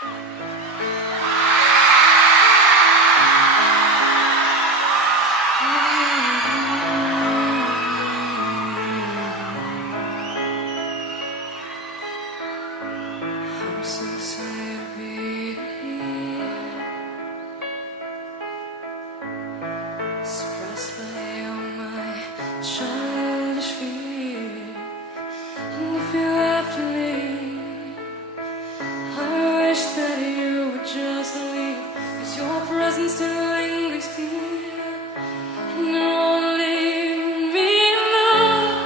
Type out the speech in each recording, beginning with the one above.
I'm so excited to be here, suppressed by all my childish fear. And if you're after me, I wish that you would just leave, 'cause your presence still lingers here, and it won't leave me alone.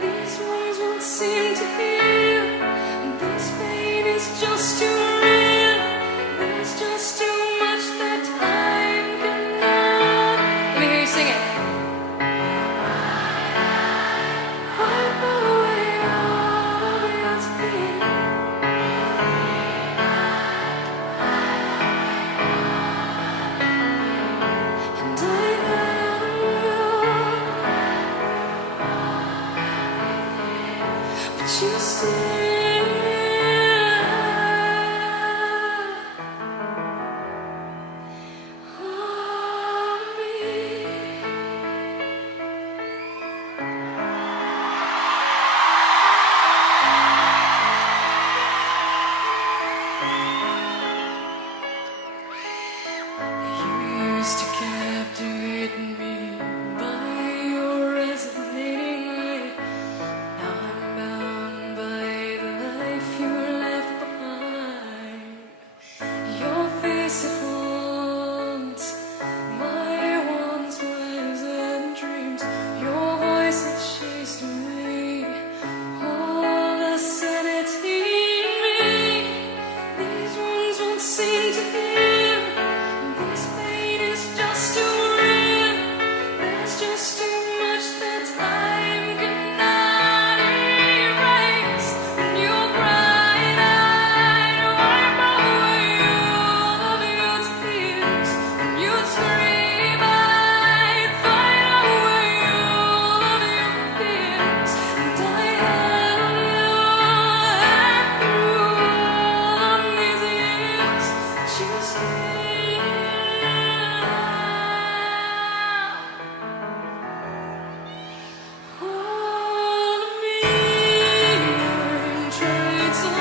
These wounds won't seem to heal, and this pain is just too real. There's just too much that time cannot. Let me hear you sing it. Wipe away all of your tears. And I am, but you still. Used to captivate me by your resonating light. Now I'm bound by the life you left behind. Your face it haunts my once pleasant dreams. Your voice it chased away all the sanity in me. These wounds won't seem to heal, and this pain is just too real. There's just too much that time cannot erase. When your bright eye wipe away all of your tears, when you scream, I'd fight away all of your fears. And I held you through all of these years, but you still. Hold me, I'm trying so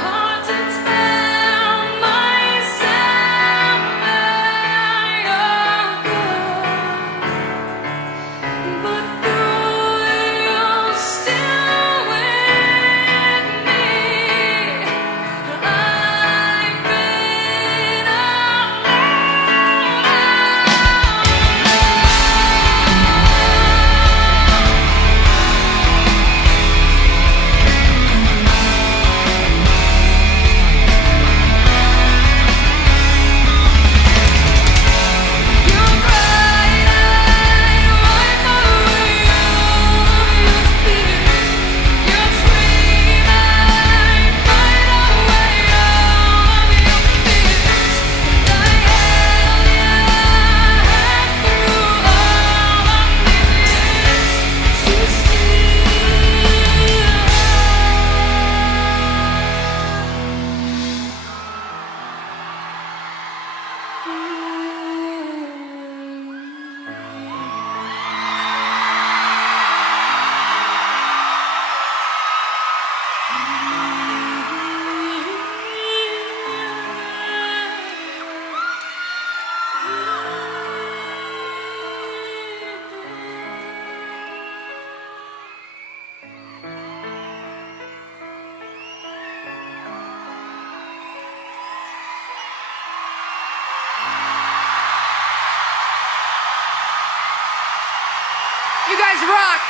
hard to tell myself that you're good, but you're still with me. I've been your bright eye wipe away all of your fears. Your scream, I'd fight away all of your fears. And I held you through all of these years, but you You guys rock.